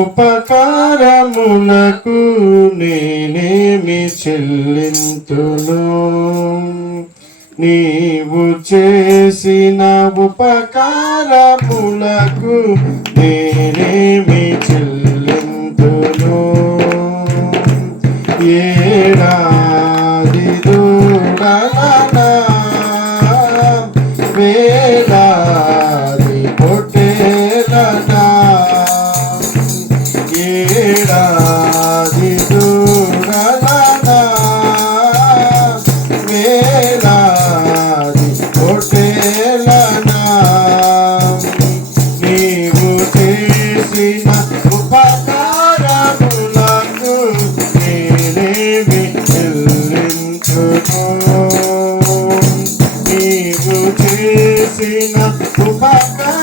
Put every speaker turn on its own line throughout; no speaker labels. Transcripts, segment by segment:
ఉపకారములకు నేనేమి చెల్లింతును? నీవు చేసిన ఉపకారములకు నేనేమి చెల్లింతును? ఏ చేసిన ఉపకారములకు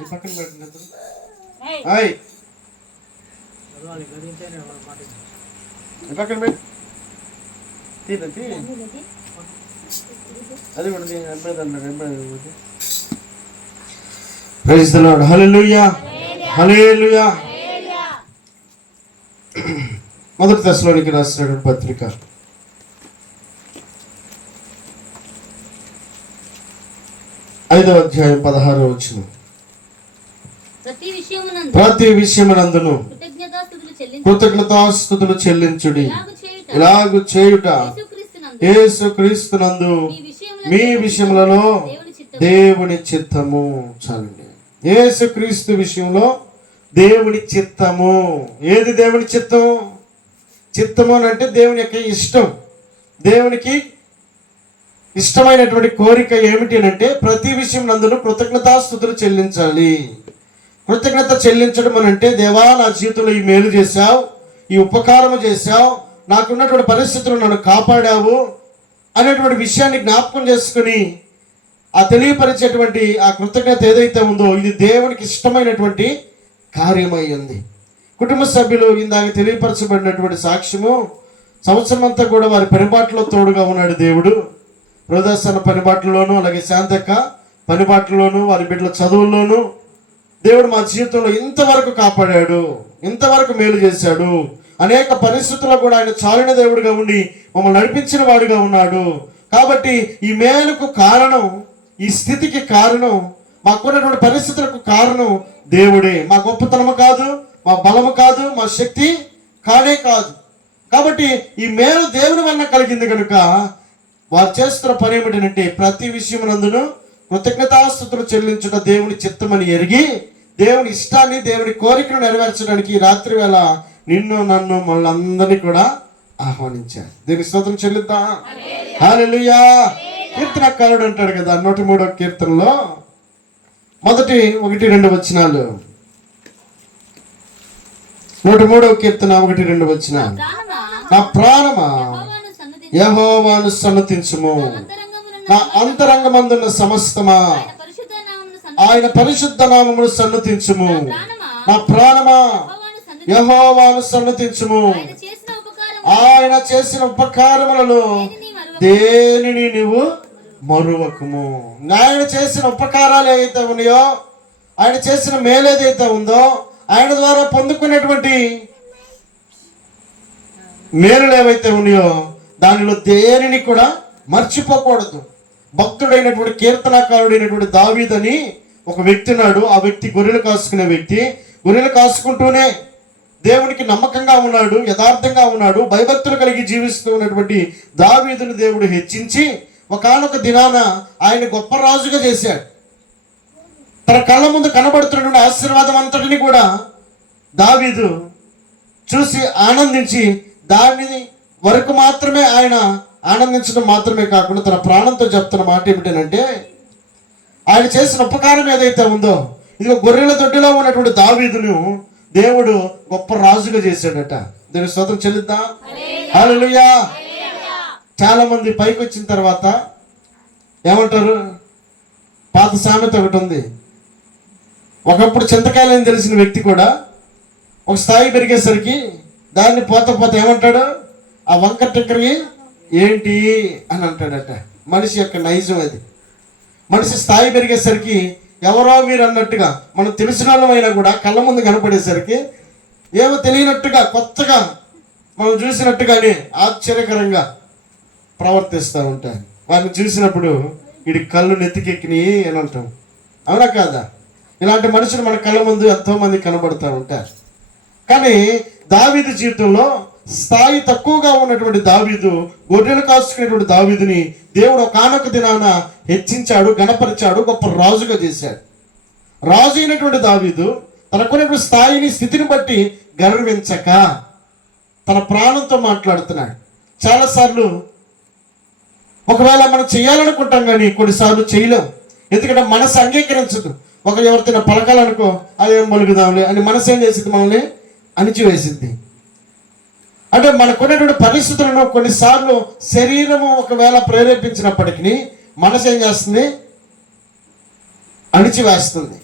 ఈ పక్కన పెట్టండి హాయ్ పక్కన పెట్టు. అది కూడా praise the Lord hallelujah hallelujah మొదటి దశలోనికి రాసిన పత్రిక. ఐదవ అధ్యాయం పదహారు వచ్చిన
ప్రతి విషయమునందు
ప్రతి విషయమునందును
కృతజ్ఞతాస్తుతులు చెల్లించి.
కృతజ్ఞతాస్తుతులు చెల్లించుడి.
ఇలాగు చేయుట.
యేసు క్రీస్తునందు
మీ విషయములలో దేవుని చిత్తము.
చాలండి. యేసు క్రీస్తు విషయంలో దేవుని చిత్తము. ఏది దేవుని చిత్తం చిత్తము అని అంటే దేవుని యొక్క ఇష్టం. దేవునికి ఇష్టమైనటువంటి కోరిక ఏమిటి అంటే ప్రతి విషయం నందును కృతజ్ఞతాస్థుతులు చెల్లించాలి. కృతజ్ఞత చెల్లించడం అని అంటే దేవా నా జీవితంలో ఈ మేలు చేశావు ఈ ఉపకారము చేశావు నాకున్నటువంటి పరిస్థితులు నన్ను కాపాడావు అనేటువంటి విషయాన్ని జ్ఞాపకం చేసుకుని ఆ తెలియపరిచేటువంటి ఆ కృతజ్ఞత ఏదైతే ఉందో ఇది దేవునికి ఇష్టమైనటువంటి కార్యమై ఉంది. కుటుంబ సభ్యులు ఇందాక తెలియపరచబడినటువంటి సాక్ష్యము సంవత్సరం అంతా కూడా వారి పనిబాటులో తోడుగా ఉన్నాడు దేవుడు. రోదాసన పనిబాట్లలోను అలాగే శాంతక్క పనిబాట్లలోను వారి బిడ్డల చదువుల్లోనూ దేవుడు మా జీవితంలో ఇంతవరకు కాపాడాడు ఇంతవరకు మేలు చేశాడు. అనేక పరిస్థితుల్లో కూడా ఆయన చాలిన దేవుడిగా ఉండి మమ్మల్ని నడిపించిన వాడుగా ఉన్నాడు. కాబట్టి ఈ మేలుకు కారణం ఈ స్థితికి కారణం మాకున్నటువంటి పరిస్థితులకు కారణం దేవుడే. మా గొప్పతనము కాదు మా బలము కాదు మా శక్తి కానే కాదు. కాబట్టి ఈ మేలు దేవుని వలన కలిగింది కనుక వారు చేస్తున్న పని ఏమిటంటే ప్రతి విషయమునందును కృతజ్ఞతాస్థుతులు చెల్లించుట దేవుని చిత్తమని ఎరిగి దేవుని ఇష్టాన్ని దేవుని కోరికను నెరవేర్చడానికి రాత్రి వేళ నిన్ను నన్ను మళ్ళందరినీ కూడా ఆహ్వానించారు. దేవుని స్తోత్రం చెల్లిద్దాం. హల్లెలూయా కీర్తనకారుడు అంటాడు కదా నూట మూడో కీర్తనలో మొదటి ఒకటి రెండు వచనాలు. నూట మూడవ కీర్తన ఒకటి రెండు వచ్చిన
ప్రాణమా?
నా ప్రాణమా?
యెహోవాను
సన్నతించుము. నా అంతరంగమందున్న సమస్తమా?
ఆయన పరిశుద్ధ నామమును
సన్నతించుము. నా ప్రాణమా?
యెహోవాను
సన్నతించుము.
ఆయన చేసిన ఉపకారం
ఆయన చేసిన ఉపకారములలో దేనిని నువ్వు మరువకము? ఆయన చేసిన ఉపకారాలు ఏవైతే ఉన్నాయో ఆయన చేసిన మేలు ఏదైతే ఉందో ఆయన ద్వారా పొందుకునేటువంటి మేలులు ఏవైతే ఉన్నాయో దానిలో దేనిని కూడా మర్చిపోకూడదు. భక్తుడైనటువంటి కీర్తనకారుడైనటువంటి దావీదని ఒక వ్యక్తి ఉన్నాడు. ఆ వ్యక్తి గొర్రెలు కాసుకునే వ్యక్తి. గొర్రెలు కాసుకుంటూనే దేవునికి నమ్మకంగా ఉన్నాడు యథార్థంగా ఉన్నాడు. భయభక్తులు కలిగి జీవిస్తూ ఉన్నటువంటి దావీదుని దేవుడు హెచ్చించి ఒకనొక దినాన ఆయన గొప్ప రాజుగా చేశాడు. తన కళ్ళ ముందు కనబడుతున్నటువంటి ఆశీర్వాదం అంతటిని కూడా దావీదు చూసి ఆనందించి దాని వరకు మాత్రమే ఆయన ఆనందించడం మాత్రమే కాకుండా తన ప్రాణంతో చెప్తున్న మాట ఏమిటంటే ఆయన చేసిన ఉపకారం ఏదైతే ఉందో ఇదిగో గొర్రెల దొడ్డిలో ఉన్నటువంటి దావీదును దేవుడు గొప్ప రాజుగా చేశాడట. దీని స్తోత్రం చెల్లిద్దాం? హల్లెలూయా. చాలా మంది పైకి వచ్చిన తర్వాత ఏమంటారు? పాత సామెత ఒకటి ఉంది. ఒకప్పుడు చింతకాయలని తెలిసిన వ్యక్తి కూడా ఒక స్థాయి పెరిగేసరికి దాన్ని పోత పోత ఏమంటాడు? ఆ వంక టిక్కరి ఏంటి అని అంటాడట. మనిషి యొక్క నైజం అది. మనిషి స్థాయి పెరిగేసరికి ఎవరో మీరు అన్నట్టుగా మనం తెలిసిన వాళ్ళమైనా కూడా కళ్ళ ముందు కనపడేసరికి ఏమో తెలియనట్టుగా కొత్తగా మనం చూసినట్టుగానే ఆశ్చర్యకరంగా ప్రవర్తిస్తూ ఉంటాయి వారిని చూసినప్పుడు వీడి కళ్ళు నెత్తికెక్కినాయి అని అంటాం. అవునా కాదా? ఇలాంటి మనుషులు మన కళ్ళ ముందు ఎంతో మంది కనబడుతూ ఉంటారు. కానీ దావీదు జీవితంలో స్థాయి తక్కువగా ఉన్నటువంటి దావీదు గొర్రెలు కాసుకునేటువంటి దావీదుని దేవుడు ఒక దినాన హెచ్చించాడు గణపరిచాడు గొప్ప రాజుగా చేశాడు. రాజు అయినటువంటి దావీదు తనకున్నటువంటి స్థాయిని స్థితిని బట్టి గర్వించక తన ప్రాణంతో మాట్లాడుతున్నాడు. చాలాసార్లు ఒకవేళ మనం చేయాలనుకుంటాం కానీ కొన్నిసార్లు చేయలేం. ఎందుకంటే మనసు అంగీకరించదు. ఒక ఎవరితో పలకాలనుకో అదేం పలుకుదాంలే అని మనసు ఏం చేసింది మనల్ని? అణిచివేసింది. అంటే మనకున్నటువంటి పరిస్థితులను కొన్నిసార్లు శరీరము ఒకవేళ ప్రేరేపించినప్పటికీ మనసు ఏం చేస్తుంది? అణిచివేస్తుంది.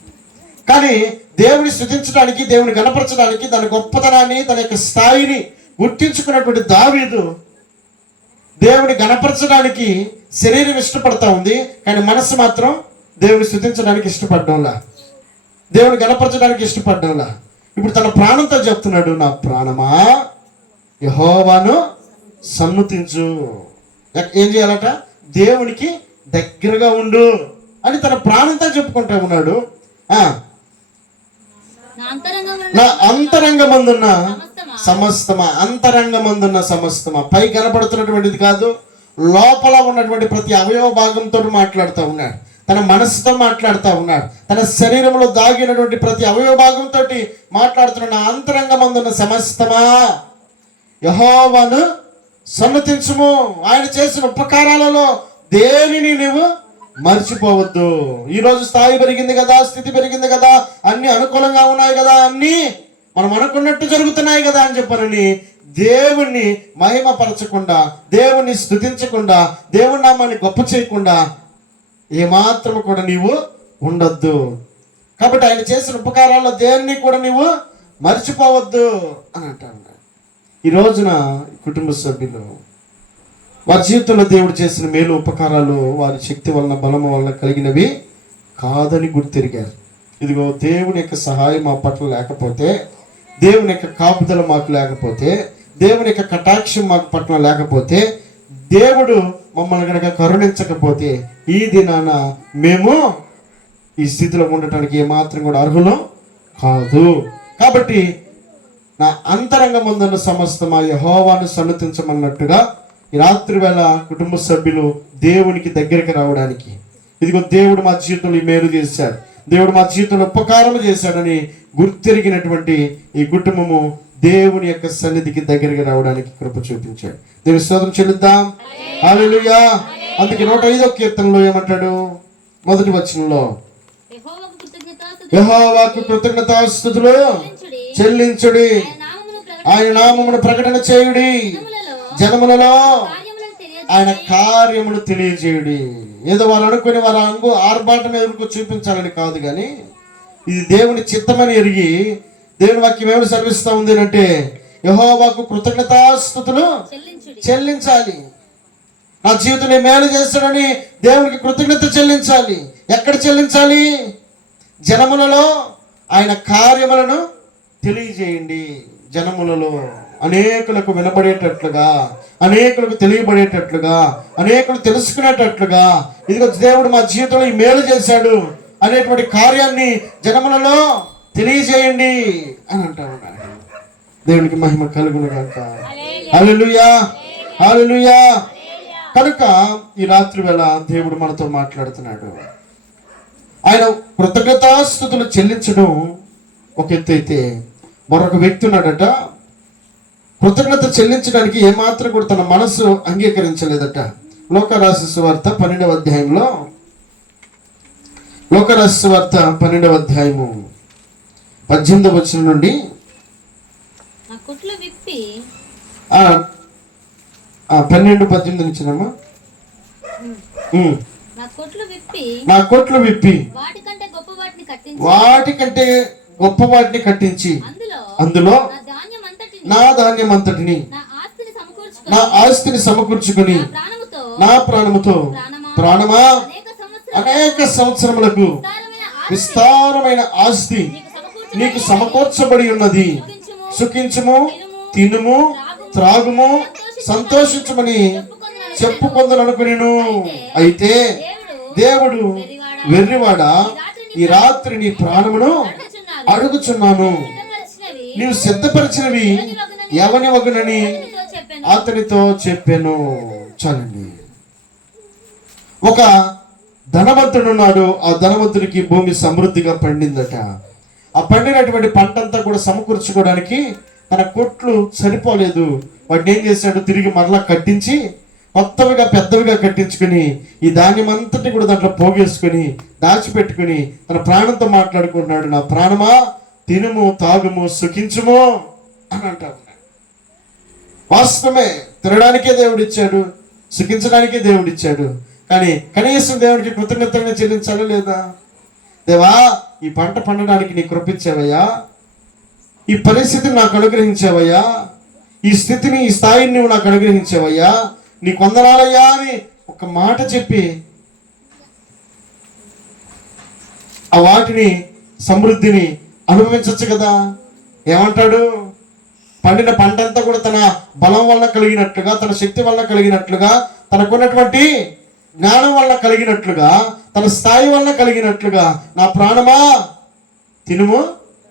కానీ దేవుని స్థుతించడానికి దేవుని గణపరచడానికి తన గొప్పతనాన్ని తన యొక్క స్థాయిని గుర్తించుకున్నటువంటి దావీదు దేవుని గణపరచడానికి శరీరం ఇష్టపడతా ఉంది. కానీ మనసు మాత్రం దేవుని స్థుతించడానికి ఇష్టపడడంలా. దేవుని గణపరచడానికి ఇష్టపడడంలా. ఇప్పుడు తన ప్రాణంతో చెప్తున్నాడు నా ప్రాణమా? యహోవాను సన్నుతించు. ఏం చేయాలట? దేవునికి దగ్గరగా ఉండు అని తన ప్రాణంతో చెప్పుకుంటా ఉన్నాడు. ఆ,
నా
అంతరంగమందున్న
సమస్తమా?
అంతరంగమందున్న సమస్తమా? పై కనపడుతున్నటువంటిది కాదు లోపల ఉన్నటువంటి ప్రతి అవయవ భాగంతో మాట్లాడుతూ ఉన్నాడు. తన మనసుతో మాట్లాడుతూ ఉన్నాడు. తన శరీరంలో దాగినటువంటి ప్రతి అవయవ భాగంతో మాట్లాడుతున్న నా అంతరంగమందున్న సమస్తమా? యహోవాను సన్నతించుము. ఆయన చేసిన ఉపకారాలలో దేనిని నువ్వు మర్చిపోవద్దు? ఈ రోజు స్థాయి పెరిగింది కదా స్థితి పెరిగింది కదా అన్ని అనుకూలంగా ఉన్నాయి కదా అన్ని మనం అనుకున్నట్టు జరుగుతున్నాయి కదా అని చెప్పారని దేవుణ్ణి మహిమపరచకుండా దేవుణ్ణి స్థుతించకుండా దేవుని నామాన్ని గొప్ప చేయకుండా ఏమాత్రం కూడా నీవు ఉండొద్దు. కాబట్టి ఆయన చేసిన ఉపకారాల్లో దేన్ని కూడా నీవు మర్చిపోవద్దు అని అంటాను ఈ రోజున కుటుంబ సభ్యులు వారి జీవితంలో దేవుడు చేసిన మేలు ఉపకారాలు వారి శక్తి వలన బలము వలన కలిగినవి కాదని గుర్తిరిగారు. ఇదిగో దేవుని యొక్క సహాయం మా పట్ల లేకపోతే దేవుని యొక్క కాపుదల మాకు లేకపోతే దేవుని యొక్క కటాక్షం మాకు పట్ల లేకపోతే దేవుడు మమ్మల్ని కనుక కరుణించకపోతే ఈ దినాన మేము ఈ స్థితిలో ఉండటానికి ఏమాత్రం కూడా అర్హులం కాదు. కాబట్టి నా అంతరంగముందున్న సమస్తమా యహోవాను సన్నతించమన్నట్టుగా ఈ రాత్రి వేళ కుటుంబ సభ్యులు దేవునికి దగ్గరికి రావడానికి. ఇదిగో దేవుడు మా జీవితంలో ఈ మేలు చేశాడు. దేవుడు మా జీవితంలో ఉపకారం చేశాడని గుర్తెరిగినటువంటి ఈ కుటుంబము దేవుని యొక్క సన్నిధికి దగ్గరికి రావడానికి కృప చూపించాడు. దేవుని స్తోత్రం చెల్లిద్దాం. హల్లెలూయా. అందుకే నూట ఐదో కీర్తనలో ఏమంటాడు? మొదటి వచనంలో.
యెహోవాకు కృతజ్ఞతాస్తుతులు. చెల్లించుడి. ఆయన
నామమును ప్రకటన చేయుడి.
జనములలో
ఆయన కార్యములు తెలియజేయుడి. ఏదో వాళ్ళు అనుకుని వారి అంగు ఆర్భాటం ఎదురుకు చూపించాలని కాదు కానీ ఇది దేవుని చిత్తమని ఎరిగి దేవుని వాక్యం ఏమైనా సెలవిస్తా ఉంది అంటే యహోవాకు కృతజ్ఞతాస్థుతులు చెల్లించాలి. నా జీవితం మేలు చేస్తాడని దేవునికి కృతజ్ఞత చెల్లించాలి. ఎక్కడ చెల్లించాలి? జనములలో ఆయన కార్యములను తెలియజేయండి జనములలో అనేకులకు వినబడేటట్లుగా అనేకులకు తెలియబడేటట్లుగా అనేకులు తెలుసుకునేటట్లుగా ఇదిగో దేవుడు మా జీవితంలో ఈ మేలు చేశాడు అనేటువంటి కార్యాన్ని జనములలో తెలియజేయండి అని అంటా ఉన్నాడు దేవునికి మహిమ కలుగును కనుక అలలుయా అలలుయా కనుక ఈ రాత్రి వేళ దేవుడు మనతో మాట్లాడుతున్నాడు. ఆయన కృతజ్ఞతాస్థుతులు చెల్లించడం ఒక ఎత్తు అయితే మరొక వ్యక్తి ఉన్నాడట. కృతజ్ఞత చెల్లించడానికి ఏమాత్రం కూడా తన మనసు అంగీకరించలేదట. లోకరాశి వార్త పన్నెండవ అధ్యాయంలో. లోకరాశి వార్త పన్నెండవ అధ్యాయము పద్దెనిమిదవ వచ్చిన నుండి. పన్నెండు పద్దెనిమిది నుంచినమ్మా
విప్పి.
నా కొట్లు విప్పి.
వాటికంటే గొప్ప వాటిని కట్టించి అందులో నా ధాన్యం అంతటిని
నా
ఆస్తిని సమకూర్చుకుని
నా
ప్రాణముతో ప్రాణమా? అనేక
సంవత్సరములకు
విస్తారమైన ఆస్తి నీకు
నీకు
సమకూర్చు
సమకూర్చబడి ఉన్నది.
సుఖించుము
తినుము త్రాగుము సంతోషించమని చెప్పుకొందననుకునేను. అయితే
దేవుడు
వెర్రివాడ? ఈ రాత్రి నీ ప్రాణమును. అడుగుచున్నాను. నీవు సిద్ధపరిచినవి ఎవని వగునని
చెప్పాను?
అతనితో చెప్పాను. చాలండి. ఒక ధనవంతుడు ఉన్నాడు. ఆ ధనవంతుడికి భూమి సమృద్ధిగా పండిందట. ఆ పండినటువంటి పంటంతా కూడా సమకూర్చుకోవడానికి తన కొట్లు సరిపోలేదు. వాటిని ఏం చేశాడు? తిరిగి మరలా కట్టించి కొత్తవిగా పెద్దవిగా కట్టించుకుని ఈ ధాన్యం అంతటి కూడా దాంట్లో పోగేసుకుని దాచిపెట్టుకుని తన ప్రాణంతో మాట్లాడుకుంటున్నాడు నా ప్రాణమా? తినుము తాగుము సుఖించుము అని అంటాడు వాస్తవమే తినడానికే దేవుడు ఇచ్చాడు సుఖించడానికే దేవుడు ఇచ్చాడు కానీ కనీసం దేవుడికి కృతజ్ఞతగా చెల్లించాలా లేదా? దేవా ఈ పంట పండడానికి నీ కృపించావయ్యా ఈ పరిస్థితిని నాకు అనుగ్రహించావయ్యా ఈ స్థితిని ఈ స్థాయిని నువ్వు నాకు అనుగ్రహించావయ్యా నీ కొందనాలయ్యా అని ఒక మాట చెప్పి ఆ వాటిని సమృద్ధిని అనుభవించవచ్చు కదా. ఏమంటాడు? పండిన పంటంతా కూడా తన బలం వల్ల కలిగినట్లుగా తన శక్తి వల్ల కలిగినట్లుగా తనకున్నటువంటి జ్ఞానం వల్ల కలిగినట్లుగా తన స్థాయి వల్ల కలిగినట్లుగా నా ప్రాణమా? తినుము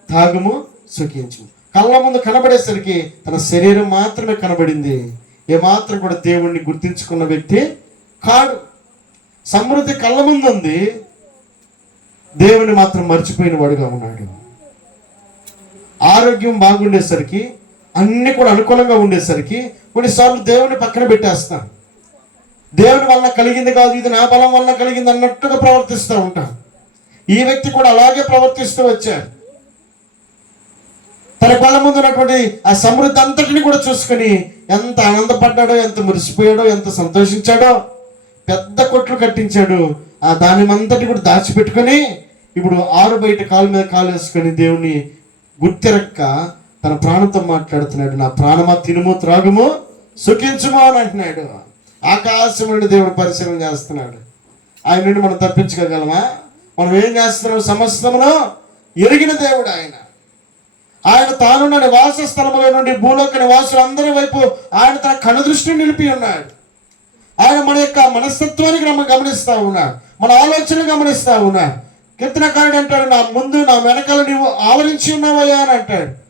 తాగుము సుఖించు కళ్ళ ముందు కనబడేసరికి తన శరీరం మాత్రమే కనబడింది. ఏమాత్రం కూడా దేవుణ్ణి గుర్తించుకున్న వ్యక్తి కాడు. సమృద్ధి కళ్ళ ముందు ఉంది దేవుని మాత్రం మర్చిపోయిన వాడుగా ఉన్నాడు. ఆరోగ్యం బాగుండేసరికి అన్ని కూడా అనుకూలంగా ఉండేసరికి కొన్నిసార్లు దేవుని పక్కన పెట్టేస్తాను దేవుని వల్ల కలిగింది కాదు ఇది నా బలం వల్ల కలిగింది అన్నట్టుగా ప్రవర్తిస్తూ ఉంటాను ఈ వ్యక్తి కూడా అలాగే ప్రవర్తిస్తూ వచ్చాడు. తన కళ్ళ ముందు ఉన్నటువంటి ఆ సమృద్ధి అంతటిని కూడా చూసుకొని ఎంత ఆనందపడ్డాడో ఎంత మురిసిపోయాడో ఎంత సంతోషించాడో పెద్ద కొట్లు కట్టించాడు. ఆ దాని అంతటి కూడా దాచిపెట్టుకొని ఇప్పుడు ఆరు బయట కాలు మీద కాలు వేసుకొని దేవుని గుర్తిరక్క తన ప్రాణంతో మాట్లాడుతున్నాడు. నా ప్రాణమా తినుము త్రాగుము సుఖించుము అని అంటున్నాడు. ఆకాశం నుండి దేవుడు పరిశీలన చేస్తున్నాడు. ఆయన నుండి మనం తప్పించుకోగలమా? మనం ఏం చేస్తున్నాం? సమస్తమును ఎరిగిన దేవుడు ఆయన. ఆయన తానున్న నివాస స్థలముల నుండి భూలోక నివాసులు అందరి వైపు ఆయన తన కనుదృష్టిని నిలిపి ఉన్నాడు. ఆయన మన యొక్క మనస్తత్వానికి మనం గమనిస్తా ఉన్నాడు మన ఆలోచనలు గమనిస్తా ఉన్నా. కీర్తనకారుడు అంటాడు నా ముందు నా వెనకాల నువ్వు ఆవరించి ఉన్నావయ్యా అని అంటాడు.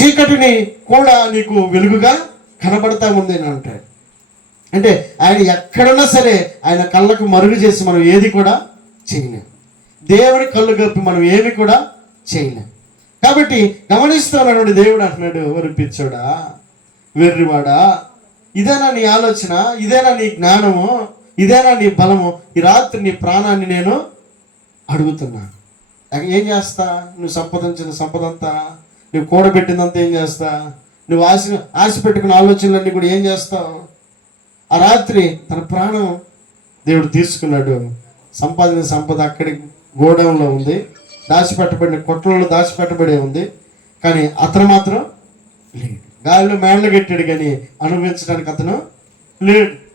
చీకటిని కూడా నీకు వెలుగుగా కనబడతా ఉంది అని అంటాడు. అంటే ఆయన ఎక్కడన్నా సరే ఆయన కళ్ళకు మరుగు చేసి మనం ఏది కూడా చేయలేం. దేవుని కళ్ళు గప్పి మనం ఏమి కూడా చేయలేం. కాబట్టి గమనిస్తున్నటువంటి దేవుడు అంటున్నాడు వరి పిచ్చోడా? వెర్రివాడా? ఇదేనా నీ ఆలోచన? ఇదేనా నీ జ్ఞానము? ఇదేనా నీ బలము? ఈ రాత్రి నీ ప్రాణాన్ని నేను అడుగుతున్నాను ఏం చేస్తా? నువ్వు సంపాదించిన సంపద అంతా నువ్వు కూడబెట్టిందంతా ఏం చేస్తా? నువ్వు ఆశ ఆశ పెట్టుకున్న ఆలోచనలన్నీ కూడా ఏం చేస్తావు? ఆ రాత్రి తన ప్రాణం దేవుడు తీసుకున్నాడు. సంపాదించిన సంపద అక్కడి గోడౌన్లో ఉంది. దాచిపెట్టబడిన కొట్లలో దాచిపెట్టబడే ఉంది. కానీ అతను మాత్రం లేడు. గాలిలో మేడలు కట్టాడు కానీ అనుభవించడానికి అతను లేడు.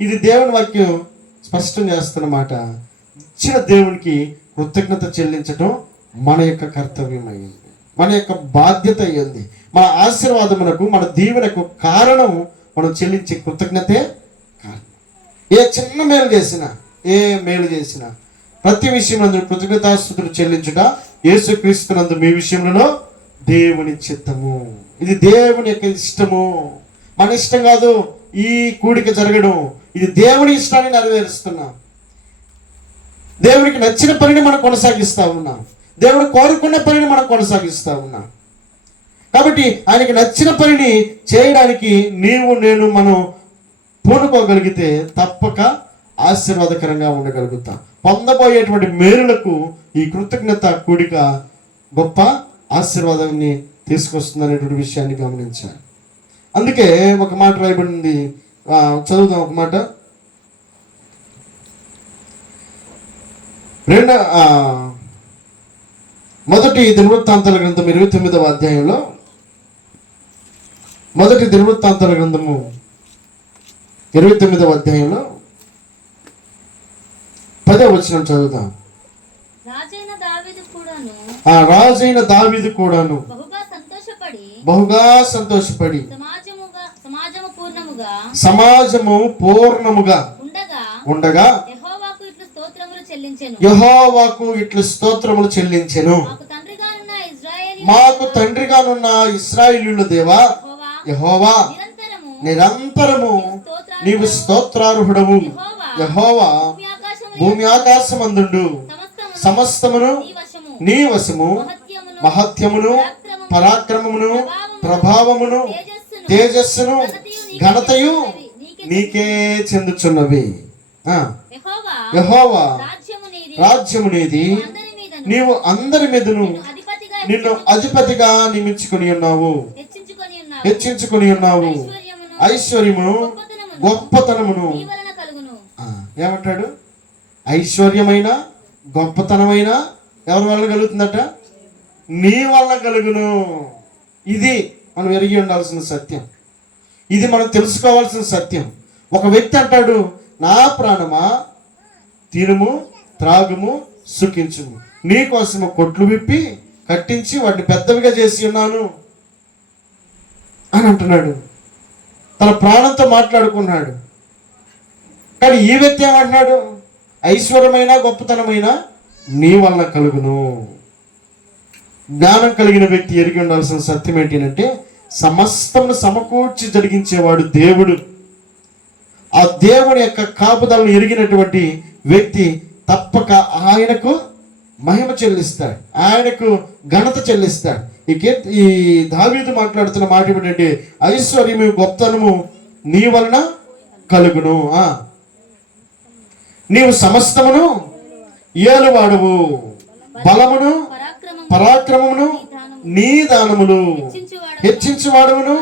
ఇది దేవుని వాక్యం స్పష్టం చేస్తున్నమాట ఇచ్చిన దేవునికి కృతజ్ఞత చెల్లించడం మన యొక్క కర్తవ్యం అయ్యింది మన యొక్క బాధ్యత అయ్యింది. మన ఆశీర్వాదమునకు మన దీవెనకు కారణం మనం చెల్లించే కృతజ్ఞతే కారణం. ఏ చిన్న మేలు చేసినా ఏ మేలు చేసినా ప్రతి విషయం నందు కృతజ్ఞతాస్థుతులు చెల్లించుట యేసుక్రీస్తునందు మీ విషయంలో దేవుని చిత్తము. ఇది దేవుని యొక్క ఇష్టము. మన ఇష్టం కాదు. ఈ కూడిక జరగడం. ఇది దేవుని ఇష్టాన్ని నెరవేరుస్తున్నాం. దేవునికి నచ్చిన పనిని మనం కొనసాగిస్తా ఉన్నాం. దేవుడు కోరుకున్న పనిని మనం కొనసాగిస్తా ఉన్నాం. కాబట్టి ఆయనకి నచ్చిన పనిని చేయడానికి నీవు నేను మనం పూనుకోగలిగితే తప్పక ఆశీర్వాదకరంగా ఉండగలుగుతాం. పొందబోయేటువంటి మేలులకు ఈ కృతజ్ఞత కూడిక గొప్ప ఆశీర్వాదాన్ని తీసుకొస్తుంది అనేటువంటి విషయాన్ని గమనించాలి. అందుకే ఒక మాట రాయబడింది. చదువుదాం ఒక మాట. రెండ మొదటి దినవృత్తాంతాల గ్రంథం ఇరవై తొమ్మిదవ అధ్యాయంలో. మొదటి దినవృత్తాంతాల గ్రంథము ఇరవై తొమ్మిదవ అధ్యాయంలో. పదో వచనం చదువుదాం.
రాజైన దావీదు కూడాను
ఆ రాజైన దావీదు కూడాను
బహుగా సంతోషపడి. సమాజము పూర్ణముగా ఉండగా యెహోవాకు ఇట్లు స్తోత్రములు చెల్లించెను. మాకు
తండ్రిగానున్న ఇస్రాయిలీల దేవా
యెహోవా నిరంతరము
నీవు స్తోత్రార్హుడవు. యహోవా
భూమి
ఆకాశమందుండు.
సమస్తమును నీ వశము. మహత్యమును
పరాక్రమమును ప్రభావమును
తేజస్సును
ఘనతయు నీకే చెందుచున్నవి. ఆ,
యెహోవా రాజ్యము నీది.
నీవు అందరి మీదను.
నిన్ను అధిపతిగా
నియమించుకొని ఉన్నావు.
హెచ్చించుకొని ఉన్నావు. ఐశ్వర్యమును గొప్పతనమును
ఏమంటాడు? ఐశ్వర్యమైన గొప్పతనమైన ఎవరి వలన కలుగుతుందట? నీ వల్ల కలుగును. ఇది మనం ఎరిగి ఉండాల్సిన సత్యం. ఇది మనం తెలుసుకోవాల్సిన సత్యం. ఒక వ్యక్తి అంటాడు నా ప్రాణమా? తినుము త్రాగుము సుఖించుము. నీకోసము కొట్లు విప్పి కట్టించి వాటిని పెద్దవిగా చేసి ఉన్నాను. అని అంటున్నాడు. తన ప్రాణంతో మాట్లాడుకున్నాడు. కానీ ఈ వ్యక్తి ఏమంటున్నాడు? ఐశ్వర్యమైన గొప్పతనమైన నీ వల్ల కలుగును. జ్ఞానం కలిగిన వ్యక్తి ఎరిగి ఉండాల్సిన సత్యం ఏంటంటే సమస్తమును సమకూర్చి జరిగించేవాడు దేవుడు. ఆ దేవుని యొక్క కాపుదలను ఎరిగినటువంటి వ్యక్తి తప్పక ఆయనకు మహిమ చెల్లిస్తాడు. ఆయనకు ఘనత చెల్లిస్తాడు. ఈ ఈ దావీదు మాట్లాడుతున్న మాట ఏమిటంటే ఐశ్వర్యము గొప్పతనము నీ వలన కలుగును. ఆ. నీవు సమస్తమును ఏలువాడువు. బలమును పరాక్రమమును నీ దానములు
హెచ్చించువాడు
హెచ్చించువాడవును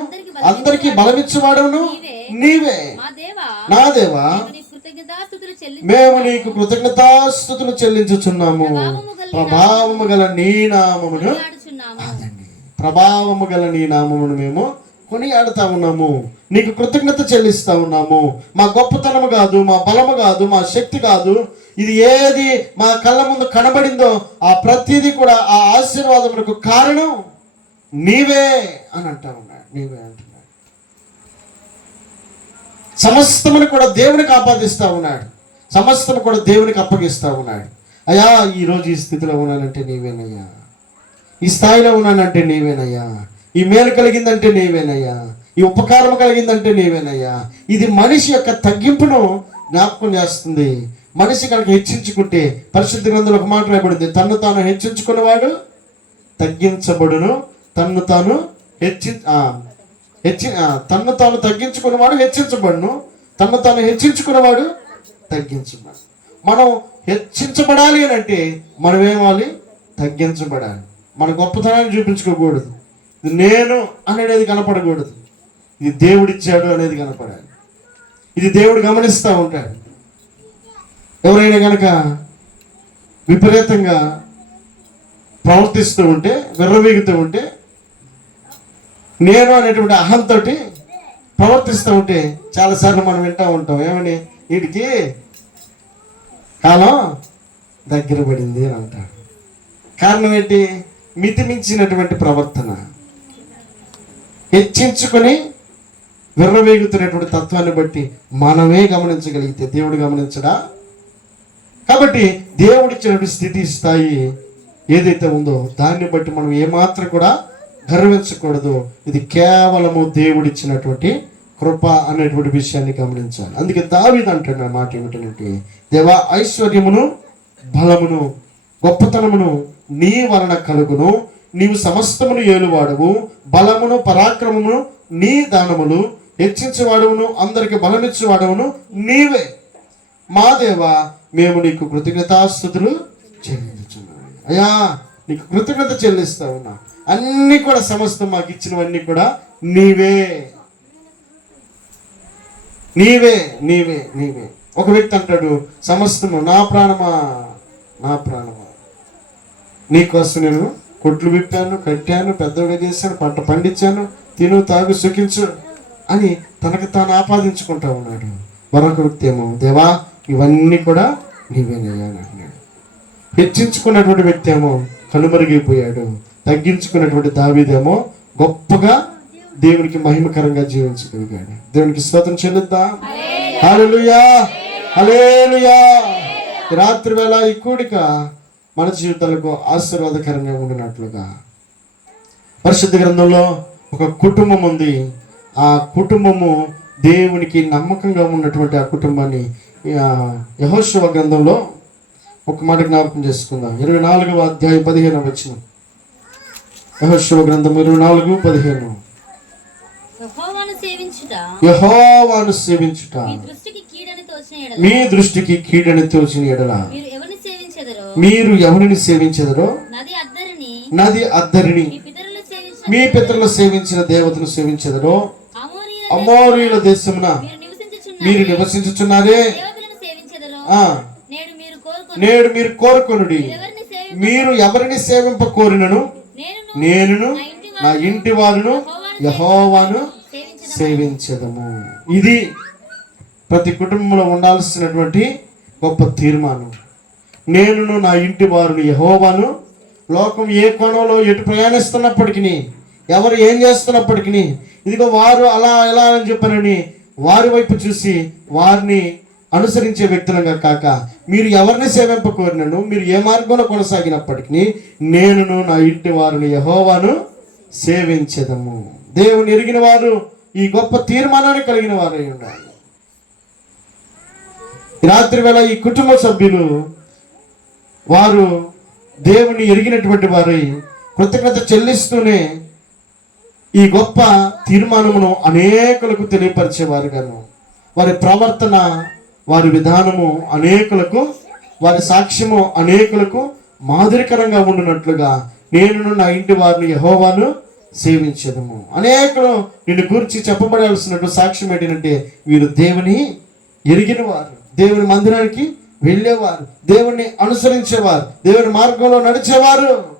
అందరికి బలమిచ్చువాడవును నీవే నా దేవా మేము నీకు కృతజ్ఞతాస్థుతులు చెల్లించుచున్నాము. ప్రభావము గల నీ నామమును ప్రభావము గల నీ నామమును మేము కొనియాడుతా ఉన్నాము. నీకు కృతజ్ఞత చెల్లిస్తా ఉన్నాము. మా గొప్పతనము కాదు మా బలము కాదు మా శక్తి కాదు ఇది ఏది మా కళ్ళ ముందు కనబడిందో ఆ ప్రతిదీ కూడా ఆ ఆశీర్వాదములకు కారణం నీవే అని అంటా ఉన్నాడు. నీవే అంటున్నాడు. సమస్తమును కూడా దేవునికి ఆపాదిస్తా ఉన్నాడు. సమస్తము కూడా దేవునికి అప్పగిస్తా ఉన్నాడు. అయ్యా ఈరోజు ఈ స్థితిలో ఉన్నానంటే నీవేనయ్యా. ఈ స్థాయిలో ఉన్నానంటే నీవేనయ్యా. ఈ మేలు కలిగిందంటే నీవేనయ్యా. ఈ ఉపకారం కలిగిందంటే నీవేనయ్యా. ఇది మనిషి యొక్క తగ్గింపును జ్ఞాపకం చేస్తుంది. మనిషి కనుక హెచ్చించుకుంటే పరిశుద్ధ గ్రంథంలో ఒక మాట రాయబడింది. తన్ను తాను హెచ్చించుకున్నవాడు తగ్గించబడును. తన్ను తాను హెచ్చి హెచ్చి తన్ను తాను తగ్గించుకున్నవాడు హెచ్చించబడును. తన్ను తాను హెచ్చించుకున్నవాడు తగ్గించబడు మనం హెచ్చించబడాలి అని అంటే మనం ఏమాలి తగ్గించబడాలి. మన గొప్పతనాన్ని చూపించుకోకూడదు. ఇది నేను అనేది కనపడకూడదు. ఇది దేవుడిచ్చాడు అనేది కనపడాలి. ఇది దేవుడు గమనిస్తూ ఉంటాడు. ఎవరైనా కనుక విపరీతంగా ప్రవర్తిస్తూ ఉంటే విర్రవీగుతూ ఉంటే నేను అనేటువంటి అహంతోటి ప్రవర్తిస్తూ ఉంటే చాలాసార్లు మనం వింటూ ఉంటాం. ఏమని? వీటికి కాలం దగ్గర పడింది అని అంటాడు. కారణం ఏంటి? మితిమించినటువంటి ప్రవర్తన. హెచ్చించుకొని విర్రవేగుతున్నటువంటి తత్వాన్ని బట్టి మనమే గమనించగలిగితే దేవుడు గమనించడా? కాబట్టి దేవుడిచ్చినటువంటి స్థితి స్థాయి ఏదైతే ఉందో దాన్ని బట్టి మనం ఏమాత్రం కూడా గర్వించకూడదు. ఇది కేవలము దేవుడిచ్చినటువంటి కృప అనేటువంటి విషయాన్ని గమనించాలి. అందుకే దావిది అంటాడు మాట ఏమిటంటే దేవా ఐశ్వర్యమును బలమును గొప్పతనమును నీ వలన కలుగును. నీవు సమస్తమును ఏలువాడవు. బలమును పరాక్రమమును నీ దానములు. హెచ్చించేవాడవును అందరికి బలమిచ్చేవాడవును నీవే. మా దేవా మేము నీకు కృతజ్ఞతాస్థుతులు చెల్లించున్నాం అయ్యా నీకు కృతజ్ఞత చెల్లిస్తా ఉన్నా. అన్ని కూడా సమస్తం మాకు ఇచ్చినవన్నీ కూడా నీవే. నీవే నీవే నీవే. ఒక వ్యక్తి అంటాడు సమస్తము నా ప్రాణమా? నా ప్రాణమా? నీకోసం నేను కొట్లు విప్పాను కట్టాను పెద్దగా చేశాను పంట పండించాను తిను తాగు సుఖించు అని తనకు తాను ఆపాదించుకుంటా ఉన్నాడు. మరొక వ్యక్తి ఏమో దేవా ఇవన్నీ కూడా నీవేనయ్యా అని అన్నాడు హెచ్చించుకున్నటువంటి వ్యక్తి ఏమో కనుమరుగైపోయాడు. తగ్గించుకున్నటువంటి దావీదేమో గొప్పగా దేవునికి మహిమకరంగా జీవించగలిగాడు. దేవునికి స్తోత్రం చెల్లిద్దాం. రాత్రి వేళ ఈ కూడిక మన జీవితాలకు ఆశీర్వాదకరంగా ఉండినట్లుగా. పరిశుద్ధ గ్రంథంలో ఒక కుటుంబం ఉంది. ఆ కుటుంబము దేవునికి నమ్మకంగా ఉన్నటువంటి ఆ కుటుంబాన్ని యహోశివ గ్రంథంలో ఒక మాట జ్ఞాపకం చేసుకుందాం. ఇరవై నాలుగవ అధ్యాయం పదిహేను వచ్చిన. యహోశివ గ్రంథం ఇరవై నాలుగు పదిహేను.
యెహోవాను సేవించుట. మీ దృష్టికి కీడని తోచిన ఎడల. మీరు ఎవరిని సేవించెదరో? నది అద్దరిని. మీ పితరులు సేవించిన
దేవతను సేవించెదరో? అమోరీల దేశమున.
మీరు నివసించుచున్న
మీరు నివసించుచున్నారే
నేడు మీరు కోరుకొని
నేడు మీరు కోరుకొనుడి. మీరు ఎవరిని సేవింప కోరినను?
నేను
నేనును నా ఇంటి వారును యహోవాను సేవించదము? ఇది ప్రతి కుటుంబంలో ఉండాల్సినటువంటి గొప్ప తీర్మానం. నేనును నా ఇంటి వారును యహోవాను లోకం ఏ కోణంలో ఎటు ప్రయాణిస్తున్నప్పటికీ ఎవరు ఏం చేస్తున్నప్పటికీ ఇదిగో వారు అలా ఎలా అని చెప్పారని వారి వైపు చూసి వారిని అనుసరించే వ్యక్తులంగా కాక మీరు ఎవరిని సేవింప కోరినను మీరు ఏ మార్గంలో కొనసాగినప్పటికీ నేనును నా ఇంటి వారిని యహోవాను సేవించదము. దేవుని ఎరిగిన వారు ఈ గొప్ప తీర్మానాన్ని కలిగిన వారై ఉండాలి. రాత్రి వేళ ఈ కుటుంబ సభ్యులు వారు దేవుని ఎరిగినటువంటి వారై కృతజ్ఞత చెల్లిస్తూనే ఈ గొప్ప తీర్మానమును అనేకులకు తెలియపరిచేవారుగాను. వారి ప్రవర్తన వారి విధానము అనేకులకు వారి సాక్ష్యము అనేకులకు మాదిరికరంగా ఉండినట్లుగా నేను నా ఇంటి వారిని యహోవాను సేవించదము. అనేకులు నిన్ను గురించి చెప్పబడాల్సినట్టు సాక్ష్యం ఏంటంటే వీరు దేవుని ఎరిగిన వారు దేవుని మందిరానికి వెళ్ళేవారు దేవుణ్ణి అనుసరించేవారు దేవుని మార్గంలో నడిచేవారు.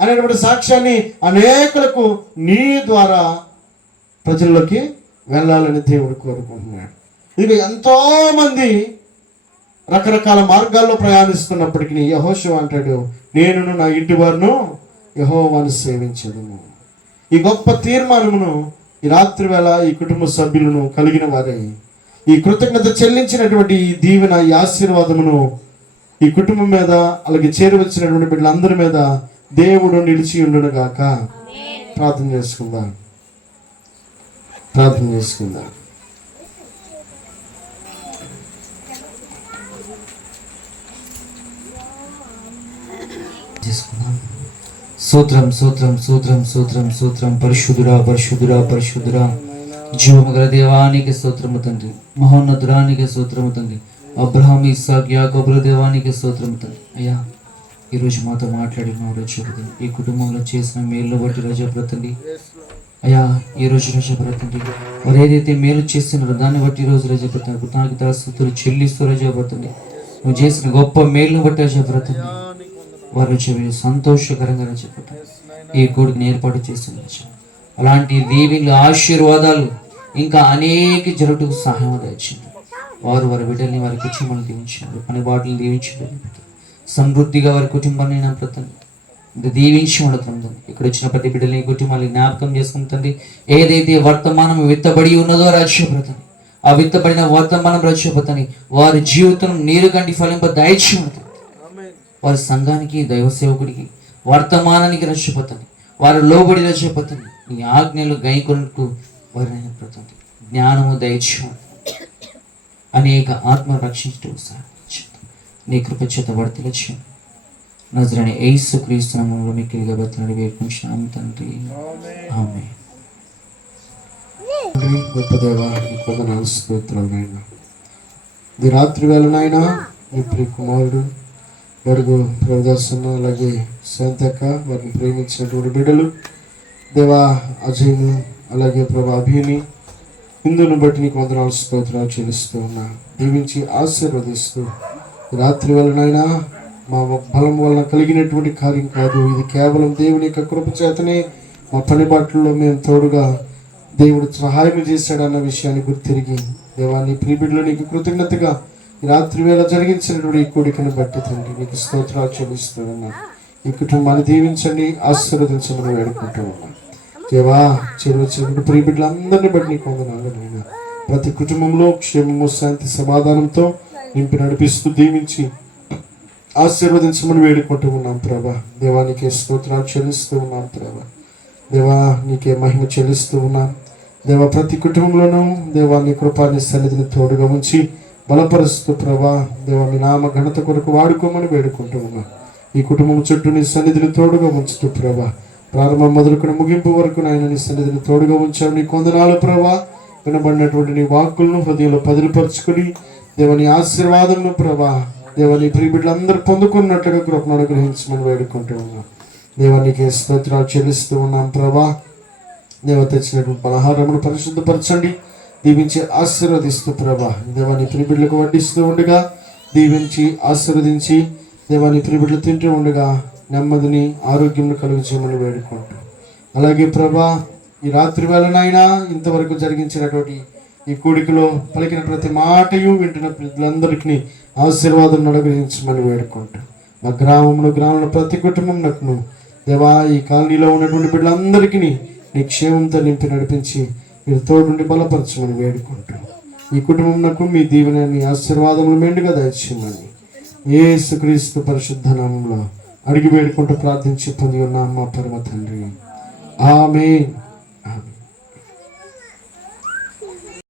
అనేటువంటి సాక్ష్యాన్ని అనేకులకు నీ ద్వారా ప్రజల్లోకి వెళ్ళాలని దేవుడు కోరుకుంటున్నాడు. ఇది ఎంతో మంది రకరకాల మార్గాల్లో ప్రయాణిస్తున్నప్పటికీ యహోశివ అంటాడు నేను నా ఇంటి వారును యహోవాను సేవించదును ఈ గొప్ప తీర్మానమును ఈ రాత్రి వేళ ఈ కుటుంబ సభ్యులను కలిగిన వారే ఈ కృతజ్ఞత చెల్లించినటువంటి ఈ దీవెన ఈ ఆశీర్వాదమును ఈ కుటుంబం మీద అలాగే చేరువచ్చినటువంటి బిడ్డలందరి మీద దేవుడు నిలిచి ఉండును గాక. ప్రార్థన చేసుకుందాం. ప్రార్థన చేసుకుందాం.
చేసుకుందాం. సూత్రం సూత్రం సూత్రం సూత్రం సూత్రం. పరిశుద్ధురా పరిశుద్ధురా పరిశుద్ధురా జీవము గల దేవానికి స్తోత్రము తండ్రి. మహోన్నతురానికి స్తోత్రము తండ్రి. అబ్రహాం ఇస్సాక్ యాకోబుల దేవానికి స్తోత్రము తండ్రి. అయ్యా ఈరోజు మాతో మాట్లాడిన రోజు ఈ కుటుంబంలో చేసిన మేలు బట్టి రజపతండి అయ్యా ఈ రోజు రజపడుతుంది వారు ఏదైతే మేలు చేస్తున్నారో దాన్ని బట్టి ఈరోజు రోజు రజపతి కృతజ్ఞతాస్తుతులు చెల్లిస్తూ రజపడుతుంది నువ్వు చేసిన గొప్ప మేలును బట్టి రజపడుతుంది వారు చెవి సంతోషకరంగా రజపతండి ఈ కొడుకుని ఏర్పాటు చేసిన అలాంటి దీవెనలు ఆశీర్వాదాలు ఇంకా అనేక జరుగుటకు సహాయం దయచింది వారు వారి బిడ్డల్ని వారి కుటుంబాన్ని దీవించారు పని బాటలు దీవించారు సమృద్ధిగా వారి కుటుంబాన్ని నా ప్రతండి ఇంకా దీవించి ఉండతుంది ఇక్కడ వచ్చిన ప్రతి బిడ్డల్ని కుటుంబాన్ని జ్ఞాపకం చేసుకుంటుంది ఏదైతే వర్తమానం విత్తబడి ఉన్నదో రాజ్యప్రతని ఆ విత్తబడిన వర్తమానం రాజ్యపతని వారి జీవితం నీరు కంటి ఫలింప దయచి ఉంటుంది వారి సంఘానికి దైవ సేవకుడికి వర్తమానానికి రక్షపతండి వారు లోబడి రక్షపతండి నీ ఆజ్ఞలు గైకొనకు వారిని జ్ఞానము దయచు అనేక ఆత్మ రక్షించడం సాధించు నీ కృప చేత వర్తిలచ్చు నజరని ఏసు క్రీస్తునామంలో మీకు ఎలుగబెత్తనని వేడుకుంటున్నాం తండ్రి. ఆమె
గొప్ప దేవ వందనాలు స్తోత్రాలు నాయన. ఈ రాత్రి వేళ నాయన మీ ప్రియ కుమారుడు గడుగు ప్రదర్శన అలాగే శాంతక్క వారిని ప్రేమించినటువంటి బిడ్డలు దేవా అజయ్ను అలాగే ప్రభా అభిని హిందువుని బట్టి నీకు వందనాలు స్తోత్రాలు చెల్లిస్తూ ఉన్నా. దీవించి ఆశీర్వదిస్తూ రాత్రి వలనైనా మా బలం వలన కలిగినటువంటి కార్యం కాదు. ఇది కేవలం దేవుని యొక్క కృప చేతనే మా పని బాటల్లో మేము తోడుగా దేవుడు సహాయం చేశాడన్న విషయాన్ని గుర్తిరిగి దేవాన్ని ప్రీబిడ్లో నీకు కృతజ్ఞతగా రాత్రి వేళ జరిగించినటువంటి ఈ కోడికను బట్టి తండ్రి నీకు స్తోత్రాలు చెల్లిస్తూ ఈ కుటుంబాన్ని దీవించండి ఆశీర్వదించమని వేడుకుంటూ ఉన్నాను దేవా చేరువచ్చినటువంటి ప్రియబిడ్డలందరినీ బట్టి నీకు వందనాలు ప్రతి కుటుంబంలో క్షేమము శాంతి సమాధానంతో నింపి నడిపిస్తూ దీవించి ఆశీర్వదించమని వేడుకుంటూ ఉన్నాం ప్రభా. దేవానికి స్తోత్రాలు చెల్లిస్తూ ఉన్నాం ప్రభా. దేవా నీకే మహిమ చెల్లిస్తూ ఉన్నాం. దేవా ప్రతి కుటుంబంలోనూ దేవాన్ని కృపాన్ని సన్నిధిని తోడుగా ఉంచి బలపరుస్తూ ప్రభా దేవ మీ నామ ఘనత కొరకు వాడుకోమని వేడుకుంటూ ఉన్నాం. ఈ కుటుంబం చుట్టూ నీ సన్నిధిని తోడుగా ఉంచుతూ ప్రభా. ప్రారంభం మొదలుకొని ముగింపు వరకు నాయన నీ సన్నిధిని తోడుగా ఉంచావు. నీ కొందనాలు ప్రభా వినబడినటువంటి నీ వాక్కులను హృదయంలో పదిలిపరుచుకొని దేవుని ఆశీర్వాదము ప్రభా. దేవుని ప్రియబిడ్డలందరూ పొందుకున్నట్లుగా కృపను అనుగ్రహించమని వేడుకుంటూ ఉన్నాం. దేవానికి స్తోత్రాలు చెల్లిస్తూ ఉన్నాం ప్రభా. దేవ తెచ్చినటువంటి పలహారమును పరిశుద్ధపరచండి. దీవించి ఆశీర్వదిస్తూ ప్రభా. దేవాని ప్రిబిడ్లకు వడ్డిస్తూ ఉండగా. దీవించి ఆశీర్వదించి దేవాని ప్రిబిడ్లు తింటూ ఉండగా. నెమ్మదిని ఆరోగ్యం కలుగు చేయమని వేడుకుంటూ. అలాగే ప్రభా ఈ రాత్రి వేళనైనా ఇంతవరకు జరిగించినటువంటి ఈ కూడికలో పలికిన ప్రతి మాటయు వింటున్న ప్రజలందరికీ ఆశీర్వాదం అనుగ్రహించమని వేడుకుంటూ మా గ్రామంలో గ్రామంలో ప్రతి కుటుంబంలో దేవా ఈ కాలనీలో ఉన్నటువంటి బిడ్డలందరికీ నీ క్షేమంతో నింపి నడిపించి మీరు తోడుండి బలపరచమని వేడుకుంటూ ఈ కుటుంబంకు మీ దీవెన మీ ఆశీర్వాదములు మెండుగా దయచేయమని ఏసుక్రీస్తు పరిశుద్ధ నామంలో అడిగి వేడుకుంటూ ప్రార్థించి పొంది ఉన్నాం మా పరమ తండ్రి. ఆమె